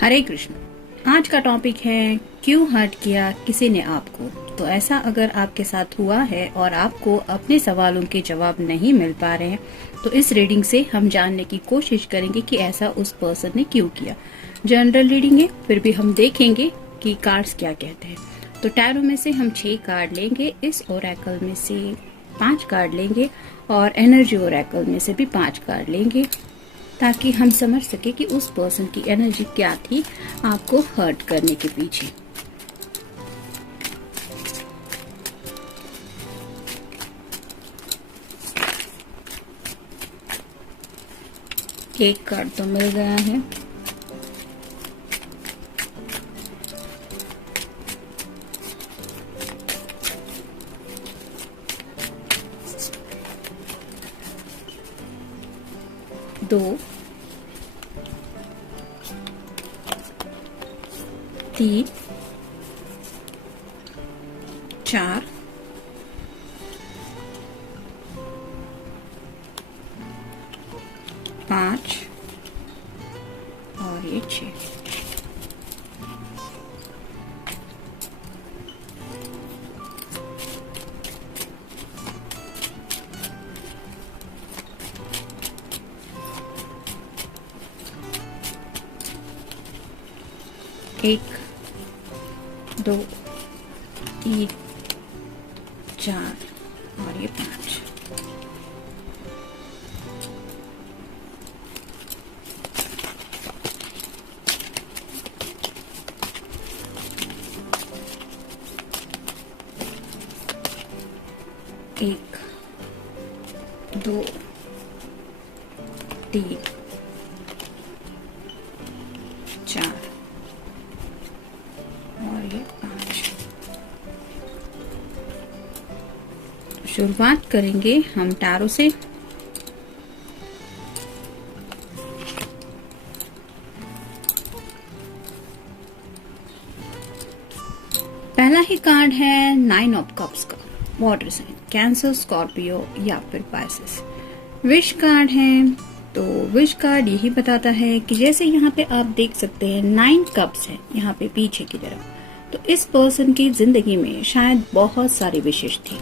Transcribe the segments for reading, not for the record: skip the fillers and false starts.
हरे कृष्ण। आज का टॉपिक है क्यों हर्ट किया किसी ने आपको। तो ऐसा अगर आपके साथ हुआ है और आपको अपने सवालों के जवाब नहीं मिल पा रहे हैं तो इस रीडिंग से हम जानने की कोशिश करेंगे कि ऐसा उस पर्सन ने क्यों किया। जनरल रीडिंग है, फिर भी हम देखेंगे कि कार्ड्स क्या कहते हैं। तो टैरो में से हम 6 कार्ड लेंगे, इस ओरेकल में से 5 कार्ड लेंगे और एनर्जी ओरेकल में से भी 5 कार्ड लेंगे, ताकि हम समझ सके कि उस पर्सन की एनर्जी क्या थी आपको हर्ट करने के पीछे। एक कार्ड तो मिल गया है, दो, 3, 4, 5 और ये 6। एक, 2, 3, 4 और ये 5। एक, 2, 3, 4 और ये 5। शुरुआत करेंगे हम टैरो से। पहला ही कार्ड है 9 ऑफ कप्स का, वाटर साइन, कैंसर, स्कॉर्पियो या फिर पाइसेस। विश कार्ड है, तो विश कार्ड यही बताता है कि जैसे यहाँ पे आप देख सकते हैं 9 कप्स है यहाँ पे पीछे की तरफ। तो इस पर्सन की जिंदगी में शायद बहुत सारी विशेष थी,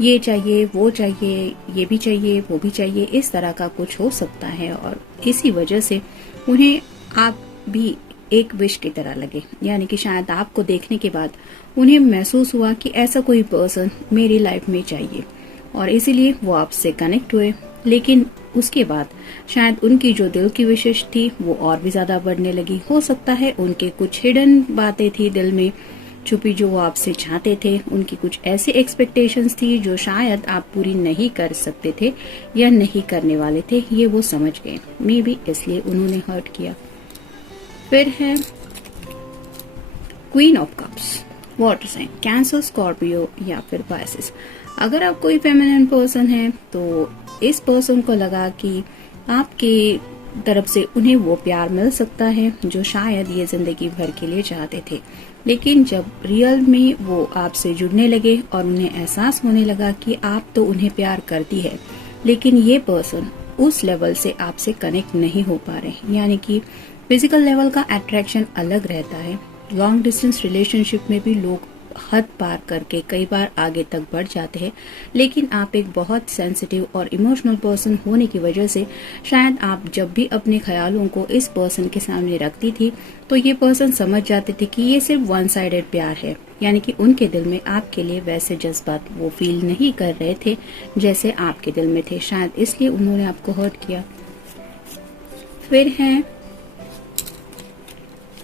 ये चाहिए, वो चाहिए, ये भी चाहिए, वो भी चाहिए, इस तरह का कुछ हो सकता है। और इसी वजह से उन्हें आप भी एक विश की तरह लगे, यानी कि शायद आपको देखने के बाद उन्हें महसूस हुआ कि ऐसा कोई पर्सन मेरी लाइफ में चाहिए और इसीलिए वो आपसे कनेक्ट हुए। लेकिन उसके बाद शायद उनकी जो दिल की विशेष थी वो और भी ज्यादा बढ़ने लगी। हो सकता है उनके कुछ हिडन बातें थी दिल में छुपी जो वो आपसे चाहते थे, उनकी कुछ ऐसी एक्सपेक्टेशंस थी जो शायद आप पूरी नहीं कर सकते थे या नहीं करने वाले थे, ये वो समझ गए, मे बी इसलिए उन्होंने हर्ट किया। फिर है queen of cups, water sign, Cancer, Scorpio या फिर पाइसेस। अगर आप कोई फेमिनिन पर्सन है तो इस पर्सन को लगा कि आपके तरफ से उन्हें वो प्यार मिल सकता है जो शायद ये जिंदगी भर के लिए चाहते थे। लेकिन जब रियल में वो आपसे जुड़ने लगे और उन्हें एहसास होने लगा कि आप तो उन्हें प्यार करती है, लेकिन ये पर्सन उस लेवल से आपसे कनेक्ट नहीं हो पा रहे, यानी कि फिजिकल लेवल का अट्रैक्शन अलग रहता है। लॉन्ग डिस्टेंस रिलेशनशिप में भी लोग हद पार करके कई बार आगे तक बढ़ जाते हैं, लेकिन आप एक बहुत सेंसिटिव और इमोशनल पर्सन होने की वजह से शायद आप जब भी अपने ख्यालों को इस पर्सन के सामने रखती थी तो ये पर्सन समझ जाते थे कि ये सिर्फ वन साइडेड प्यार है, यानी कि उनके दिल में आपके लिए वैसे जज्बात वो फील नहीं कर रहे थे जैसे आपके दिल में थे, शायद इसलिए उन्होंने आपको हर्ट किया। फिर है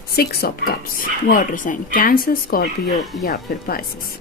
6 of cups, water sign, Cancer, Scorpio या फिर पाइसेस।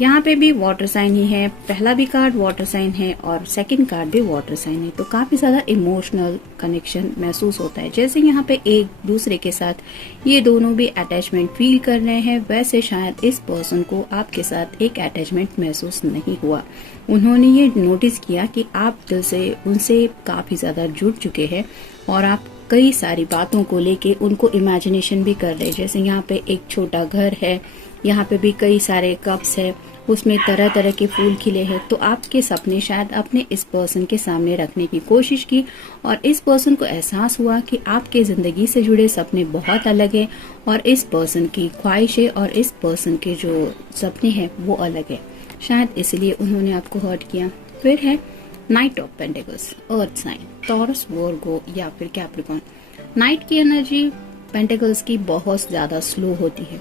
यहाँ पे भी वाटर साइन ही है, पहला भी कार्ड वाटर साइन है और सेकंड कार्ड भी वाटर साइन है। तो काफी ज्यादा इमोशनल कनेक्शन महसूस होता है, जैसे यहाँ पे एक दूसरे के साथ ये दोनों भी अटैचमेंट फील कर रहे हैं, वैसे शायद इस पर्सन को आपके साथ एक अटैचमेंट महसूस नहीं हुआ। उन्होंने ये नोटिस किया कि आप दिल से उनसे काफी ज्यादा जुड़ चुके हैं और आप कई सारी बातों को लेके उनको इमेजिनेशन भी कर रहे हैं। जैसे यहाँ पे एक छोटा घर है, यहाँ पे भी कई सारे कप्स है उसमें तरह तरह के फूल खिले हैं, तो आपके सपने शायद अपने इस पर्सन के सामने रखने की कोशिश की और इस पर्सन को एहसास हुआ कि आपके जिंदगी से जुड़े सपने बहुत अलग हैं और इस पर्सन की ख्वाहिशें और इस पर्सन के जो सपने हैं वो अलग है। शायद इसलिए उन्होंने आपको हर्ट किया। फिर है knight of pentacles, earth sign, Taurus, Virgo या फिर कैप्रिकॉर्न। नाइट की एनर्जी पेंटिकल्स की बहुत ज्यादा स्लो होती है।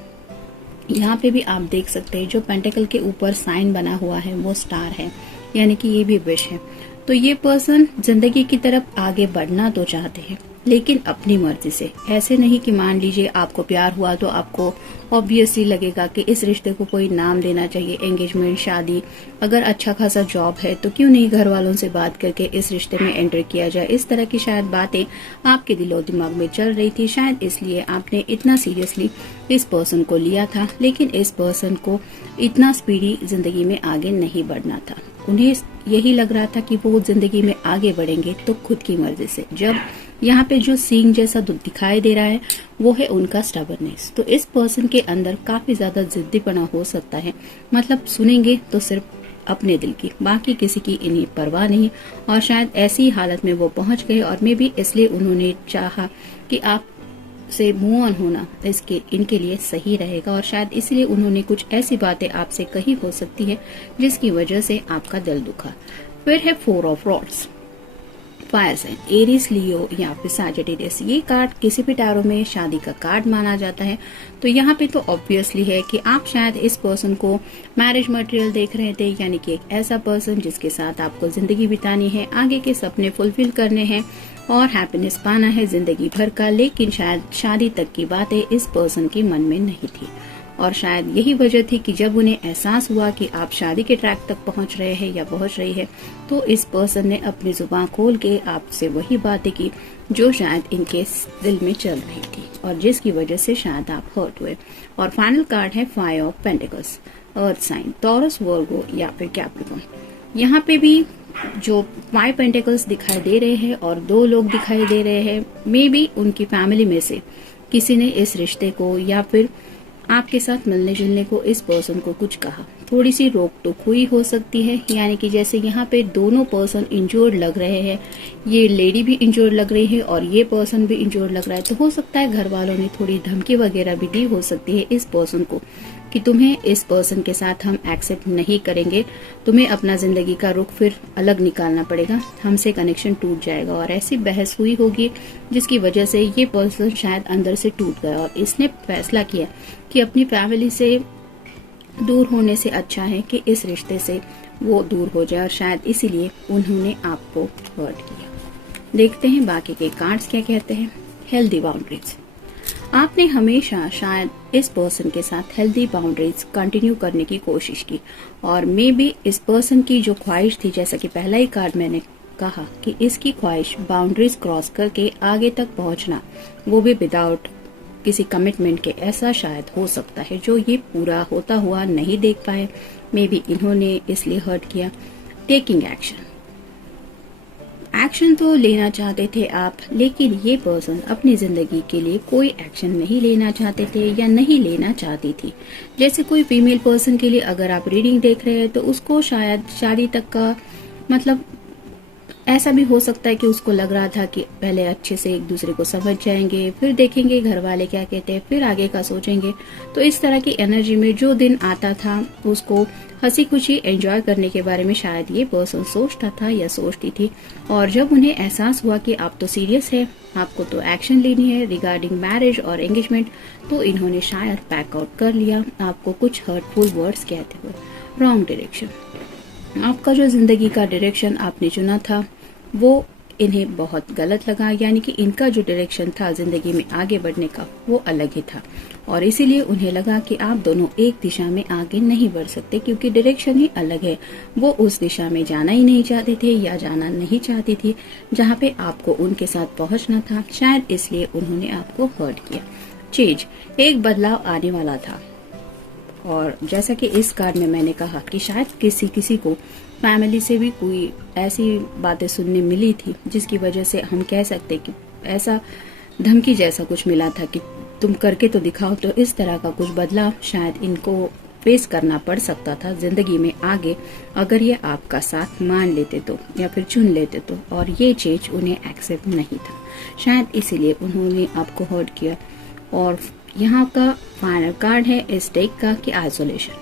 यहाँ पे भी आप देख सकते हैं जो पेंटिकल के ऊपर साइन बना हुआ है वो स्टार है, यानी कि ये भी विश है। तो ये पर्सन जिंदगी की तरफ आगे बढ़ना तो चाहते हैं लेकिन अपनी मर्जी से। ऐसे नहीं कि मान लीजिए आपको प्यार हुआ तो आपको ऑब्वियसली लगेगा कि इस रिश्ते को कोई नाम देना चाहिए, एंगेजमेंट, शादी। अगर अच्छा खासा जॉब है तो क्यों नहीं घर वालों से बात करके इस रिश्ते में एंटर किया जाए। इस तरह की शायद बातें आपके दिलो दिमाग में चल रही थी, शायद इसलिए आपने इतना सीरियसली इस पर्सन को लिया था। लेकिन इस पर्सन को इतना स्पीडी जिंदगी में आगे नहीं बढ़ना था। उन्हें यही लग रहा था कि वो जिंदगी में आगे बढ़ेंगे तो खुद की मर्जी से। जब यहाँ पे जो सींग जैसा दिखाई दे रहा है वो है उनका स्टबर्नेस। तो इस पर्सन के अंदर काफी ज्यादा जिद्दीपना हो सकता है, मतलब सुनेंगे तो सिर्फ अपने दिल की, बाकी किसी की इन्हें परवाह नहीं। और शायद ऐसी हालत में वो पहुंच गए और मे भी इसलिए उन्होंने चाहा कि आप से मूव ऑन होना इनके लिए सही रहेगा और शायद इसलिए उन्होंने कुछ ऐसी बातें आपसे कही हो सकती है जिसकी वजह से आपका दिल दुखा। फिर है 4 of rods, fire sign, Aries, Leo या फिर सैजिटेरियस। ये कार्ड किसी भी टैरो में शादी का कार्ड माना जाता है। तो यहाँ पे तो ऑब्वियसली है कि आप शायद इस पर्सन को मैरिज मटेरियल देख रहे थे, यानी कि एक ऐसा पर्सन जिसके साथ आपको जिंदगी बितानी है, आगे के सपने फुलफिल करने हैं और हैप्पीनेस पाना है जिंदगी भर का। लेकिन शायद शादी तक की बातें इस पर्सन के मन में नहीं थी और शायद यही वजह थी कि जब उन्हें एहसास हुआ कि आप शादी के ट्रैक तक पहुंच रहे हैं या पहुंच रही है, तो इस पर्सन ने अपनी जुबान खोल के आपसे वही बातें की जो शायद इनके दिल में चल रही थी और जिसकी वजह से शायद आप हर्ट हुए। और फाइनल कार्ड है 5 of pentacles, earth sign, Taurus, Virgo या फिर कैप्रिकॉर्न। यहाँ पे भी जो 5 पेंटिकल्स दिखाई दे रहे हैं और 2 लोग दिखाई दे रहे हैं। मे बी उनकी फैमिली में से किसी ने इस रिश्ते को या फिर आपके साथ मिलने जुलने को इस पर्सन को कुछ कहा, थोड़ी सी रोक टोक हुई हो सकती है। यानी कि जैसे यहाँ पे दोनों पर्सन इंजोर्ड लग रहे हैं, ये लेडी भी इंजोर्ड लग रही है और ये पर्सन भी इंजोर्ड लग रहा है। तो हो सकता है घर वालों ने थोड़ी धमकी वगैरह भी दी हो सकती है इस पर्सन को कि तुम्हें इस पर्सन के साथ हम एक्सेप्ट नहीं करेंगे, तुम्हें अपना जिंदगी का रुख फिर अलग निकालना पड़ेगा, हमसे कनेक्शन टूट जाएगा। और ऐसी बहस हुई होगी जिसकी वजह से ये पर्सन शायद अंदर से टूट गया और इसने फैसला किया कि अपनी फैमिली से दूर होने से अच्छा है कि इस रिश्ते से वो दूर हो जाए और शायद इसीलिए उन्होंने आपको हर्ट किया। देखते हैं बाकी के कार्ड्स क्या कहते हैं। हेल्दी बाउंड्रीज, आपने हमेशा शायद इस पर्सन के साथ हेल्दी बाउंड्रीज कंटिन्यू करने की कोशिश की और मे बी इस पर्सन की जो ख्वाहिश थी, जैसा कि पहला ही कार्ड मैंने कहा कि इसकी ख्वाहिश बाउंड्रीज क्रॉस करके आगे तक पहुंचना, वो भी विदाउट किसी कमिटमेंट के, ऐसा शायद हो सकता है जो ये पूरा होता हुआ नहीं देख पाए। मे बी इन्होंने इसलिए हर्ट किया। टेकिंग एक्शन, एक्शन तो लेना चाहते थे आप, लेकिन ये पर्सन अपनी जिंदगी के लिए कोई एक्शन नहीं लेना चाहते थे या नहीं लेना चाहती थी। जैसे कोई फीमेल पर्सन के लिए अगर आप रीडिंग देख रहे हैं तो उसको शायद शादी तक का मतलब ऐसा भी हो सकता है कि उसको लग रहा था कि पहले अच्छे से एक दूसरे को समझ जाएंगे, फिर देखेंगे घर वाले क्या कहते हैं, फिर आगे का सोचेंगे। तो इस तरह की एनर्जी में जो दिन आता था उसको हंसी खुशी एंजॉय करने के बारे में शायद ये पर्सन सोचता था या सोचती थी। और जब उन्हें एहसास हुआ कि आप तो सीरियस है, आपको तो एक्शन लेनी है रिगार्डिंग मैरिज और एंगेजमेंट, तो इन्होंने शायद पैक आउट कर लिया आपको कुछ हर्टफुल वर्ड्स कहते हुए। रॉन्ग डायरेक्शन, आपका जो जिंदगी का डायरेक्शन आपने चुना था वो इन्हें बहुत गलत लगा, यानी कि इनका जो डायरेक्शन था जिंदगी में आगे बढ़ने का वो अलग ही था और इसीलिए उन्हें लगा कि आप दोनों एक दिशा में आगे नहीं बढ़ सकते क्योंकि डायरेक्शन ही अलग है। वो उस दिशा में जाना ही नहीं चाहते थे या जाना नहीं चाहती थी जहाँ पे आपको उनके साथ पहुंचना था। शायद इसलिए उन्होंने आपको हर्ट किया। चेंज, एक बदलाव आने वाला था और जैसा कि इस कार्ड में मैंने कहा कि शायद किसी को फैमिली से भी कोई ऐसी बातें सुनने मिली थी जिसकी वजह से हम कह सकते कि ऐसा धमकी जैसा कुछ मिला था कि तुम करके तो दिखाओ। तो इस तरह का कुछ बदलाव शायद इनको फेस करना पड़ सकता था जिंदगी में आगे, अगर ये आपका साथ मान लेते तो या फिर चुन लेते तो, और ये चीज उन्हें एक्सेप्ट नहीं था। शायद इसीलिए उन्होंने आपको हर्ट किया। और यहाँ का फाइनल कार्ड है इस डेक का कि आइसोलेशन।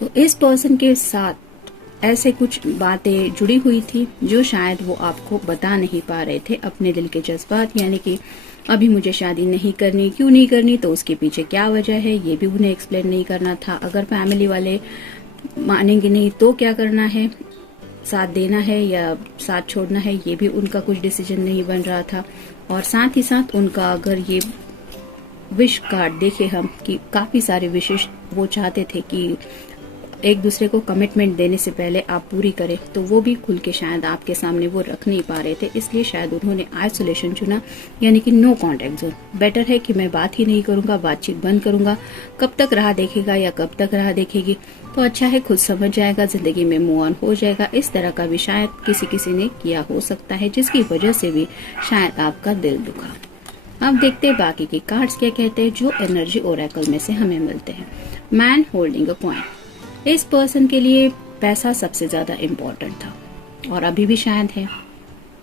तो इस पर्सन के साथ ऐसे कुछ बातें जुड़ी हुई थी जो शायद वो आपको बता नहीं पा रहे थे, अपने दिल के जज्बात, यानी कि अभी मुझे शादी नहीं करनी, क्यों नहीं करनी, तो उसके पीछे क्या वजह है, ये भी उन्हें एक्सप्लेन नहीं करना था। अगर फैमिली वाले मानेंगे नहीं तो क्या करना है, साथ देना है या साथ छोड़ना है, ये भी उनका कुछ डिसीजन नहीं बन रहा था। और साथ ही साथ उनका अगर ये विश कार्ड देखे हम कि काफी सारे विशेष वो चाहते थे कि एक दूसरे को कमिटमेंट देने से पहले आप पूरी करें, तो वो भी खुल के शायद आपके सामने वो रख नहीं पा रहे थे। इसलिए शायद उन्होंने आइसोलेशन चुना, यानी कि नो कांटेक्ट जोन। बेटर है कि मैं बात ही नहीं करूंगा, बातचीत बंद करूंगा, कब तक राह देखेगा या कब तक राह देखेगी, तो अच्छा है खुद समझ जाएगा, जिंदगी में मूव ऑन हो जाएगा। इस तरह का भी शायद किसी ने किया हो सकता है, जिसकी वजह से भी शायद आपका दिल दुखा। अब देखते हैं बाकी के कार्ड्स क्या कहते हैं जो एनर्जी ओरेकल में से हमें मिलते हैं। Man holding a coin. इस पर्सन के लिए पैसा सबसे ज्यादा इम्पोर्टेंट था और अभी भी शायद है।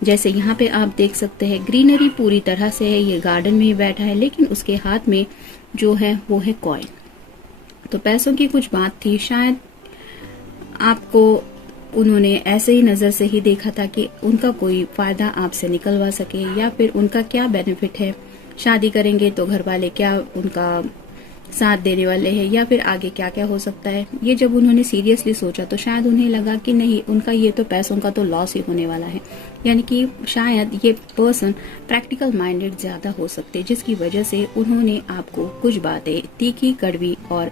जैसे यहाँ पे आप देख सकते हैं ग्रीनरी पूरी तरह से है, ये गार्डन में ही बैठा है, लेकिन उसके हाथ में जो है वो है कॉइन। तो पैसों की कुछ बात थी, शायद आपको उन्होंने ऐसे ही नजर से ही देखा था कि उनका कोई फायदा आपसे निकलवा सके, या फिर उनका क्या बेनिफिट है, शादी करेंगे तो घर वाले क्या उनका साथ देने वाले हैं, या फिर आगे क्या क्या हो सकता है। ये जब उन्होंने सीरियसली सोचा तो शायद उन्हें लगा कि नहीं, उनका ये तो पैसों का तो लॉस ही होने वाला है, यानी कि शायद ये पर्सन प्रैक्टिकल माइंडेड ज्यादा हो सकते, जिसकी वजह से उन्होंने आपको कुछ बातें तीखी कड़वी और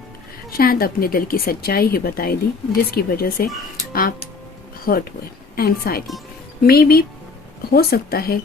शायद अपने दिल की सच्चाई ही बताई दी, जिसकी वजह से आप हर्ट हुए। एंग्जाइटी मे भी हो सकता है,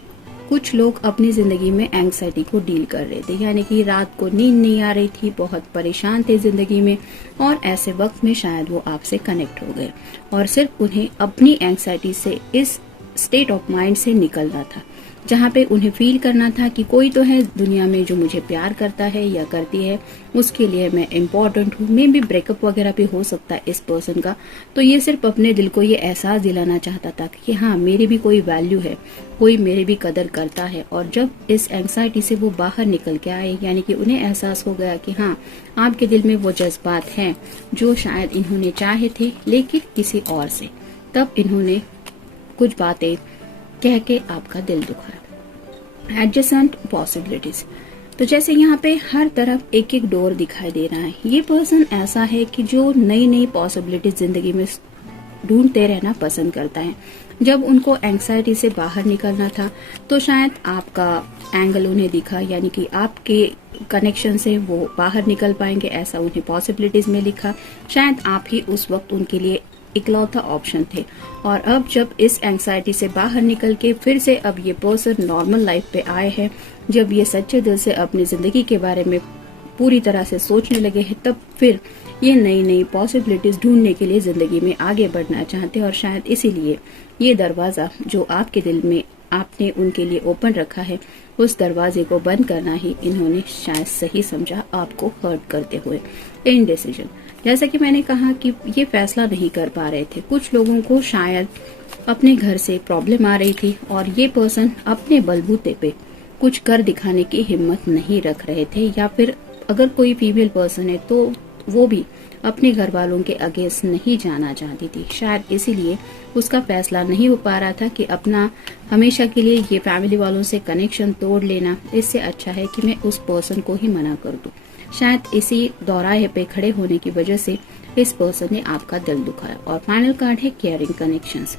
कुछ लोग अपनी जिंदगी में एंग्जाइटी को डील कर रहे थे, यानी कि रात को नींद नहीं आ रही थी, बहुत परेशान थे जिंदगी में, और ऐसे वक्त में शायद वो आपसे कनेक्ट हो गए और सिर्फ उन्हें अपनी एंग्जाइटी से, इस स्टेट ऑफ माइंड से निकलना था, जहाँ पे उन्हें फील करना था कि कोई तो है दुनिया में जो मुझे प्यार करता है या करती है, उसके लिए मैं इम्पोर्टेंट हूँ। मे भी ब्रेकअप वगैरह भी हो सकता है इस पर्सन का, तो ये सिर्फ अपने दिल को ये एहसास दिलाना चाहता था कि हाँ, मेरी भी कोई वैल्यू है, कोई मेरी भी कदर करता है। और जब इस एंग्जाइटी से वो बाहर निकल के आए, यानी कि उन्हें एहसास हो गया कि हाँ, आपके दिल में वो जज्बात हैं जो शायद इन्होंने चाहे थे लेकिन किसी और से, तब इन्होंने कुछ बातें कह के आपका दिल दुखाया। Adjacent possibilities. तो जैसे यहाँ पे हर तरफ एक एक डोर दिखाई दे रहा है, ये पर्सन ऐसा है कि जो नई नई पॉसिबिलिटीज जिंदगी में ढूंढते रहना पसंद करता है। जब उनको एंग्जाइटी से बाहर निकलना था तो शायद आपका एंगल उन्हें दिखा, यानी कि आपके कनेक्शन से वो बाहर निकल पाएंगे, ऐसा उन्हें पॉसिबिलिटीज में लिखा। शायद आप ही उस वक्त उनके लिए इकलौता ऑप्शन थे। और अब जब इस एंग्जाइटी से बाहर निकल के फिर से अब ये पर्सन नॉर्मल लाइफ पे आए हैं, जब ये सच्चे दिल से अपनी जिंदगी के बारे में पूरी तरह से सोचने लगे हैं, तब फिर ये नई नई पॉसिबिलिटीज ढूंढने के लिए जिंदगी में आगे बढ़ना चाहते हैं। और शायद इसीलिए ये दरवाजा जो आपके दिल में आपने उनके लिए ओपन रखा है, उस दरवाजे को बंद करना ही इन्होंने शायद सही समझा, आपको हर्ट करते हुए। इनडिसीजन, जैसा कि मैंने कहा कि ये फैसला नहीं कर पा रहे थे। कुछ लोगों को शायद अपने घर से प्रॉब्लम आ रही थी और ये पर्सन अपने बलबूते पे कुछ कर दिखाने की हिम्मत नहीं रख रहे थे, या फिर अगर कोई फीमेल पर्सन है तो वो भी अपने घर वालों के अगेंस्ट नहीं जाना चाहती थी। शायद इसीलिए उसका फैसला नहीं हो पा रहा था कि अपना हमेशा के लिए ये फैमिली वालों से कनेक्शन तोड़ लेना, इससे अच्छा है कि मैं उस पर्सन को ही मना कर दूं। शायद इसी दौराहे पे खड़े होने की वजह से इस पर्सन ने आपका दिल दुखाया। और फाइनल कार्ड है केयरिंग कनेक्शंस।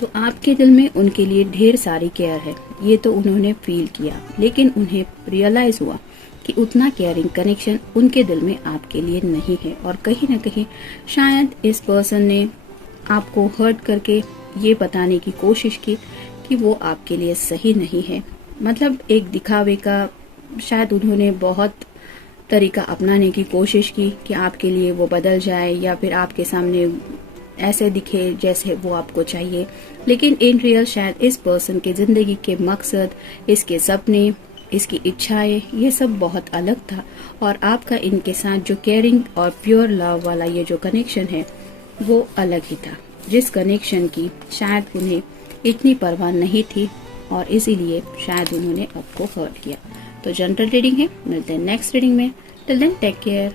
तो आपके दिल में उनके लिए ढेर सारी केयर है, ये तो उन्होंने फील किया, लेकिन उन्हें रियलाइज हुआ कि उतना केयरिंग कनेक्शन उनके दिल में आपके लिए नहीं है। और कहीं न कहीं शायद इस पर्सन ने आपको हर्ट करके ये बताने की कोशिश की कि वो आपके लिए सही नहीं है। मतलब एक दिखावे का शायद उन्होंने बहुत तरीका अपनाने की कोशिश की कि आपके लिए वो बदल जाए, या फिर आपके सामने ऐसे दिखे जैसे वो आपको चाहिए। लेकिन इन रियल शायद इस पर्सन के जिंदगी के मकसद, इसके सपने इसकी इच्छाएं, ये सब बहुत अलग था और आपका इनके साथ जो केयरिंग और प्योर लव वाला ये जो कनेक्शन है वो अलग ही था, जिस कनेक्शन की शायद उन्हें इतनी परवाह नहीं थी और इसीलिए शायद उन्होंने आपको हर्ट किया। तो जनरल रीडिंग है, मिलते हैं नेक्स्ट रीडिंग में। Till then take care.